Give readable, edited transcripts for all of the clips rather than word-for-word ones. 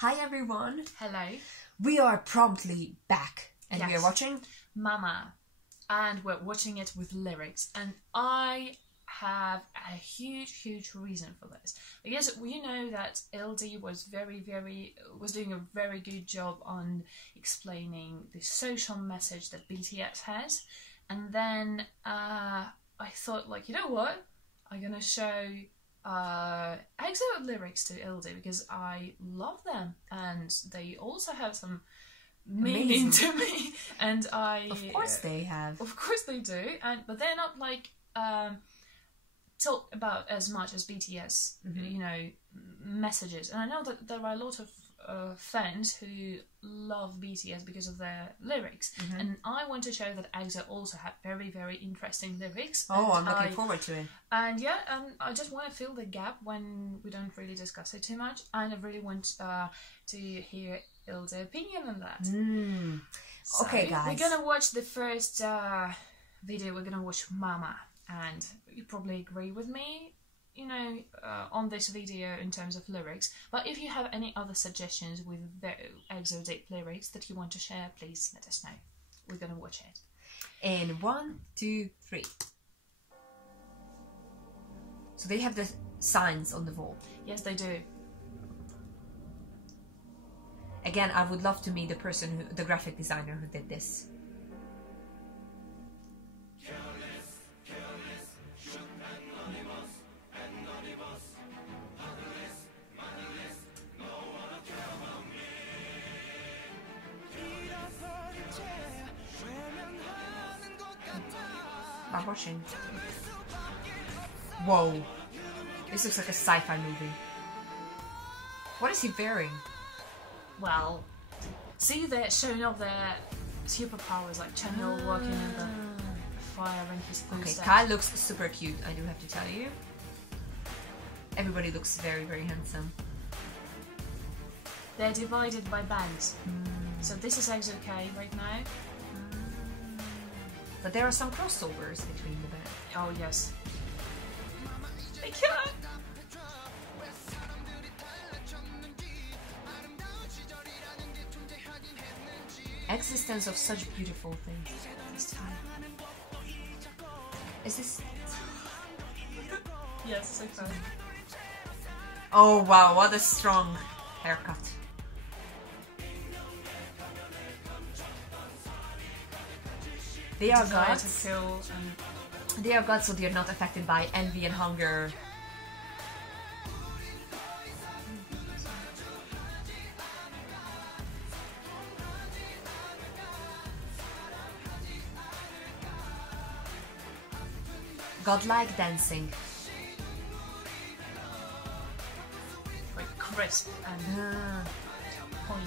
Hi everyone! Hello. We are promptly back and we are Yes. watching Mama. And we're watching it with lyrics. And I have a huge reason for this. Because you know that Ildi was doing a very good job on explaining the social message that BTS has. And then I thought, like, you know what? I'm gonna show EXO lyrics to Ildi because I love them and they also have some meaning to me. And Of course they have. Of course they do. But they're not like talked about as much as BTS, you know, messages. And I know that there are a lot of fans who love BTS because of their lyrics, and I want to show that EXO also have very interesting lyrics. Oh, I'm looking forward to it. And yeah, I just want to fill the gap when we don't really discuss it too much, and I really want to hear Ildi's opinion on that. So, okay, guys. We're gonna watch the first video. We're gonna watch Mama, and you probably agree with me, you know, on this video in terms of lyrics. But if you have any other suggestions with the EXO deep lyrics that you want to share, please let us know. We're gonna watch it. In 1, 2, 3. So they have the signs on the wall. Yes, they do. Again, I would love to meet the graphic designer who did this. I'm watching. Whoa. This looks like a sci-fi movie. What is he wearing? Well, see, they're showing off their superpowers, like Chanyeol working in the fire and his blue Okay, set. Kai looks super cute, I do have to tell you. Everybody looks very handsome. They're divided by bands. So this is EXO-K right now. But there are some crossovers between the bands. Oh yes. They cannot. Existence of such beautiful things. Is this... Yes, so fun. Oh wow, what a strong haircut. They are Desire gods. to kill and They are gods, so they are not affected by envy and hunger. Godlike dancing. like crisp and point.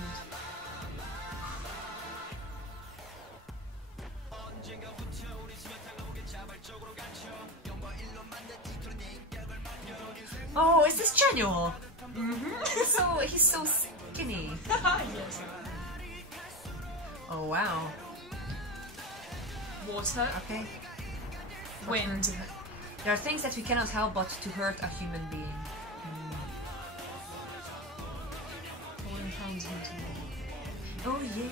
Oh, is this Chanyeol? He's so skinny. Yes. Oh wow. Water, Okay. wind. There are things that we cannot help but to hurt a human being. Pouring hands into the Oh yeah.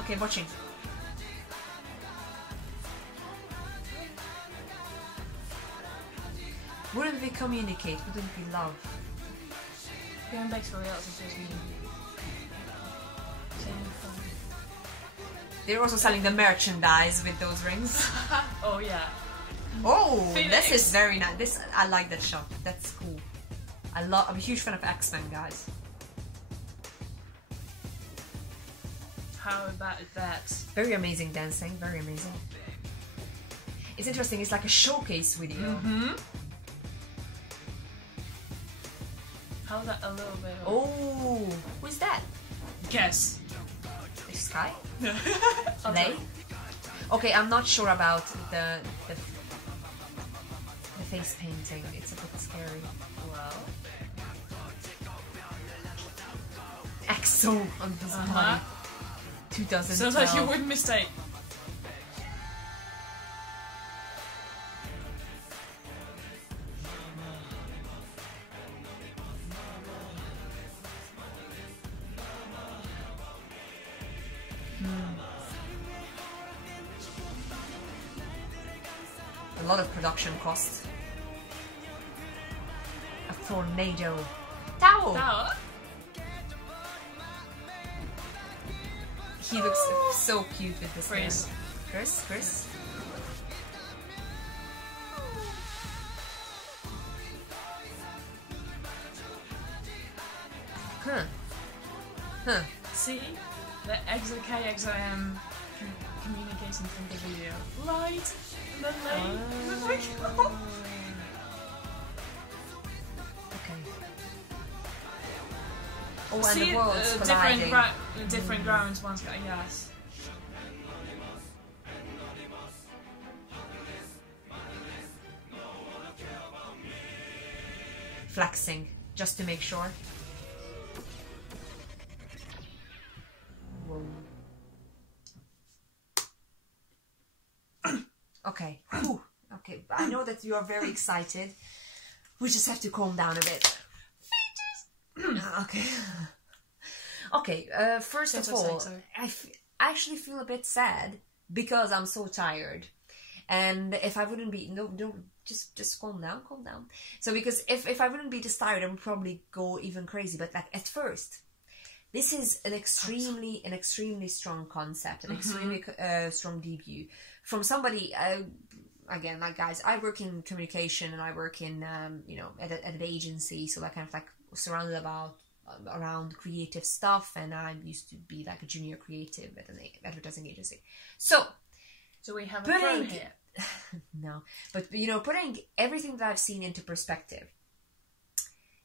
Okay, watching. Wouldn't we communicate? Wouldn't we love? Going back to reality TV. They're also selling the merchandise with those rings. Oh yeah. Oh, Phoenix. this is very nice. This, I like that shot. That's cool. I'm a huge fan of X-Men, guys. How about that? Very amazing dancing. Very amazing. It's interesting. It's like a showcase video. How about a little bit of... Oh, who's that? Guess. Is Sky? Okay. Lay? Okay, I'm not sure about the face painting. It's a bit scary. Well. EXO on his body. 2012. Sounds like you wouldn't mistake. lot of production costs. A tornado. Towel! That. He looks so cute with this Chris. hair. Chris? Huh. See? The EXO-K, EXO-M communication from the video. Right? And then they... Okay. Oh, and See, the worlds colliding. different grounds, one's got, yes. Flexing, just to make sure. Whoa. Okay. Whew. Okay, I know that you are very excited. We just have to calm down a bit. Okay. Okay, first of all, I actually feel a bit sad because I'm so tired. And if I wouldn't be... No, just calm down. So because if I wouldn't be this tired, I would probably go even crazy. But like at first, this is an extremely strong concept, an extremely strong debut. From somebody... again, like guys, I work in communication and I work in, you know, at an agency. So I kind of like surrounded around creative stuff, and I used to be like a junior creative at an advertising agency. So we have a pro here. No, but you know, putting everything that I've seen into perspective,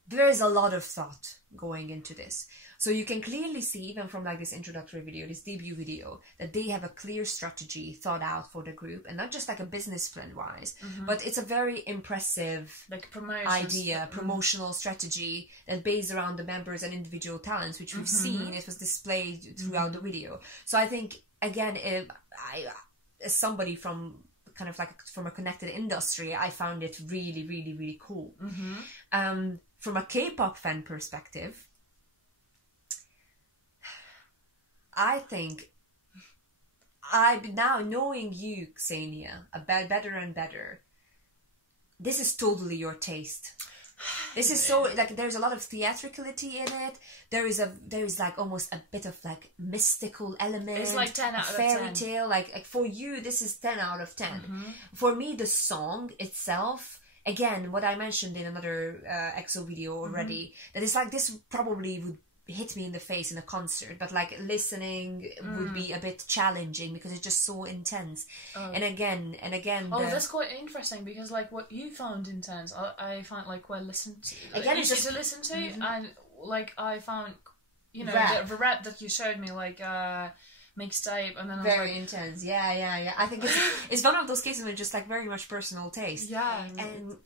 there is a lot of thought going into this. So you can clearly see, even from like this introductory video, this debut video, that they have a clear strategy thought out for the group, and not just like a business plan wise, but it's a very impressive like promotional strategy that based around the members and individual talents, which we've seen. It was displayed throughout the video. So I think, again, if as somebody from kind of like from a connected industry, I found it really cool. From a K-pop fan perspective, I think now knowing you, Ksenia, better and better, this is totally your taste. This is so like there's a lot of theatricality in it. There is like almost a bit of like mystical element. It's like 10 out of 10. Fairy tale. Like for you, this is 10 out of 10. For me, the song itself, again, what I mentioned in another EXO video already, that it's like this probably would hit me in the face in a concert, but like listening would be a bit challenging because it's just so intense. And again that's quite interesting, because like what you found intense, I found like well listened to, again, it's just to listen to, and like I found, you know, rap. the rap that you showed me, like mixtape, and then very I was like, intense. Yeah. I think it's one of those cases where it's just like very much personal taste. Yeah.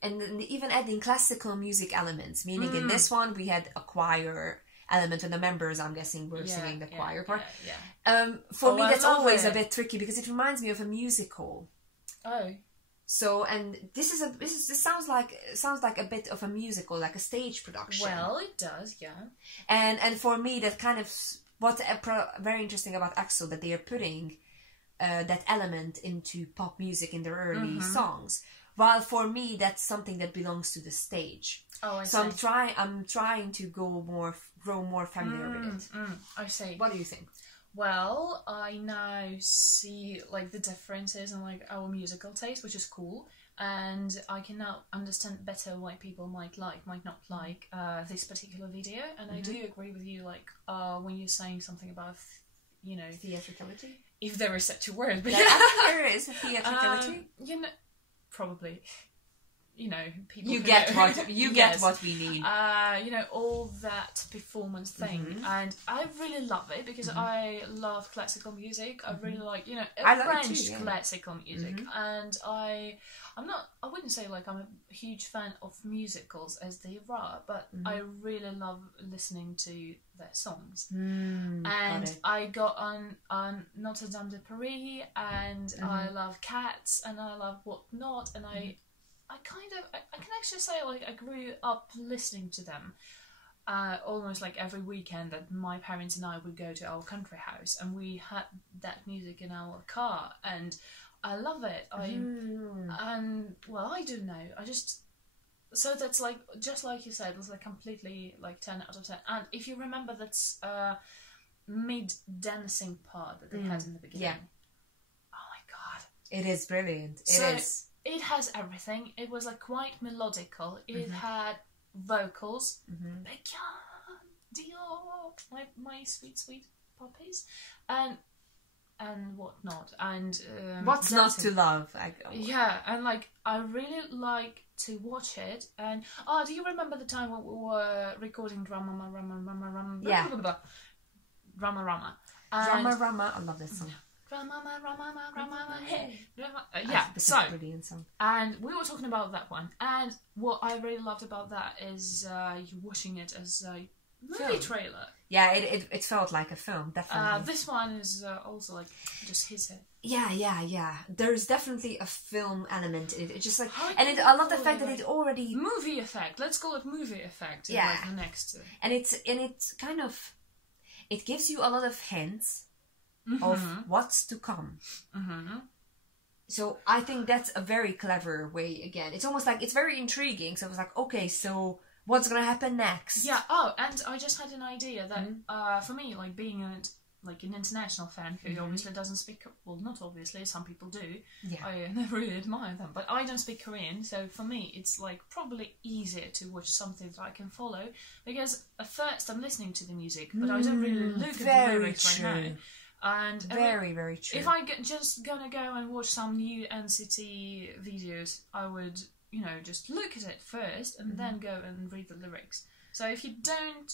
And even adding classical music elements, meaning in this one we had a choir element, and the members, I'm guessing, were singing the choir part. For me, that's always a bit tricky because it reminds me of a musical. Oh. So, and this sounds like a bit of a musical, like a stage production. Well, it does, yeah. And for me, that kind of what's very interesting about EXO, that they are putting that element into pop music in their early songs. While for me, that's something that belongs to the stage. Oh, I see. So I'm trying to grow more familiar with it. I see. What do you think? Well, I now see like the differences in like our musical taste, which is cool, and I can now understand better why people might not like this particular video. And I do agree with you, like when you're saying something about, you know, Theatricality, if there is such a word, but I think there is theatricality. You know, probably. You know, people. You get what we need. You know, all that performance thing, and I really love it because I love classical music. I really like, you know, French classical music, and I wouldn't say like I'm a huge fan of musicals as they are, but I really love listening to their songs. And I got on Notre Dame de Paris, and I love Cats, and I love Whatnot, and I can actually say like I grew up listening to them almost like every weekend that my parents and I would go to our country house, and we had that music in our car, and I love it. And well, I don't know. So that's like, just like you said, it's like completely like 10 out of 10. And if you remember, that's mid-dancing part that they had in the beginning. Yeah. Oh my god. It is brilliant. It has everything. It was like quite melodical. It had vocals. My sweet, sweet puppies. And whatnot. And what's not to love? Yeah, and like I really like to watch it. And do you remember the time when we were recording Rama? Yeah. Rama. I love this song. Rama, hey. Yeah, so brilliant song. And we were talking about that one. And what I really loved about that is you watching it as a movie trailer. Yeah, it felt like a film, definitely. This one is also like just his head. Yeah. There's definitely a film element in it. It's just like, I love the fact that it already movie effect. Let's call it movie effect. Yeah, like the next. And it's kind of, it gives you a lot of hints of what's to come. So I think that's a very clever way. Again, it's almost like it's very intriguing. So I was like, okay, so what's gonna happen next? Yeah. Oh, and I just had an idea that for me, like being an international fan who obviously doesn't speak, well, not obviously, some people do. Yeah. I never really admire them, but I don't speak Korean, so for me it's like probably easier to watch something that I can follow, because at first I'm listening to the music, but I don't really look at the lyrics right now. And very true. If I just gonna go and watch some new NCT videos, I would, just look at it first and then go and read the lyrics. So if you don't,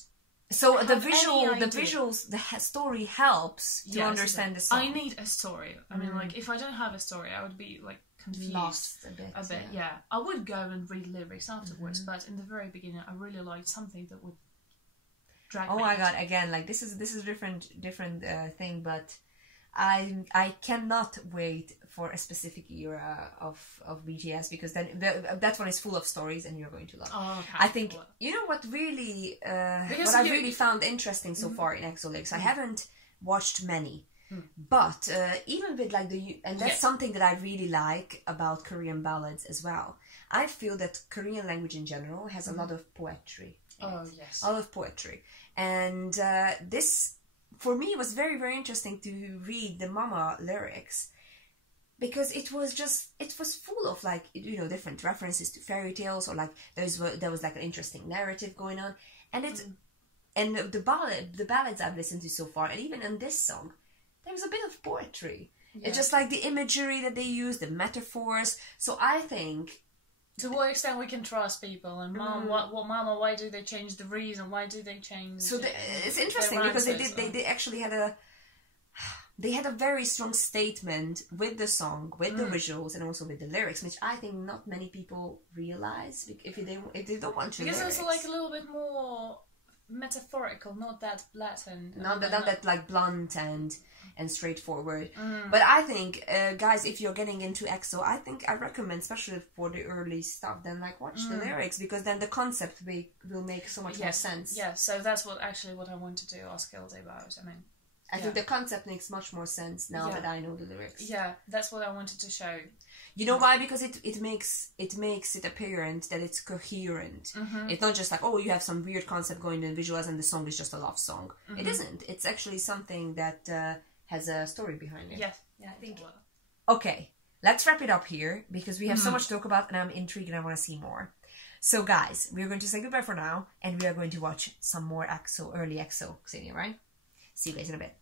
so the visuals, the story helps to understand the song. I need a story. I mean, like if I don't have a story, I would be like confused, lost a bit. Yeah. I would go and read lyrics afterwards, but in the very beginning, I really liked something that would. Oh my god! Again, like this is a different thing, but I cannot wait for a specific era of BTS, because then that one is full of stories and you're going to love. Oh, okay. I think what really what I really found interesting so far in EXO-L. I haven't watched many, but even with like and that's something that I really like about Korean ballads as well. I feel that Korean language in general has a lot of poetry. Oh yes, a lot of poetry. And this, for me, was very, very interesting to read the Mama lyrics, because it was full of like, different references to fairy tales, or like there was like an interesting narrative going on, and and the ballads I've listened to so far, and even in this song, there's a bit of poetry. Yeah. It's just like the imagery that they use, the metaphors. So I think, to what extent we can trust people, and Mom, Mama, why do they change the reason? Why do they change? So it's interesting because they actually had a very strong statement with the song, with the visuals, and also with the lyrics, which I think not many people realize if they don't want to. Because it's like a little bit more metaphorical, not that blatant, not that like blunt and straightforward. But I think, guys, if you're getting into EXO, I recommend, especially for the early stuff, then like watch the lyrics, because then the concept will make so much more sense. Yeah, so that's what I want to do, ask Ildi about. I mean, I think the concept makes much more sense now that I know the lyrics. Yeah, that's what I wanted to show. You know why? Because it makes it apparent that it's coherent. It's not just like, oh, you have some weird concept going in visuals and the song is just a love song. It isn't. It's actually something that has a story behind it. Yeah, I think. Okay, let's wrap it up here, because we have so much to talk about and I'm intrigued and I want to see more. So guys, we're going to say goodbye for now, and we are going to watch some more early EXO, Ksenia, right? See you guys in a bit.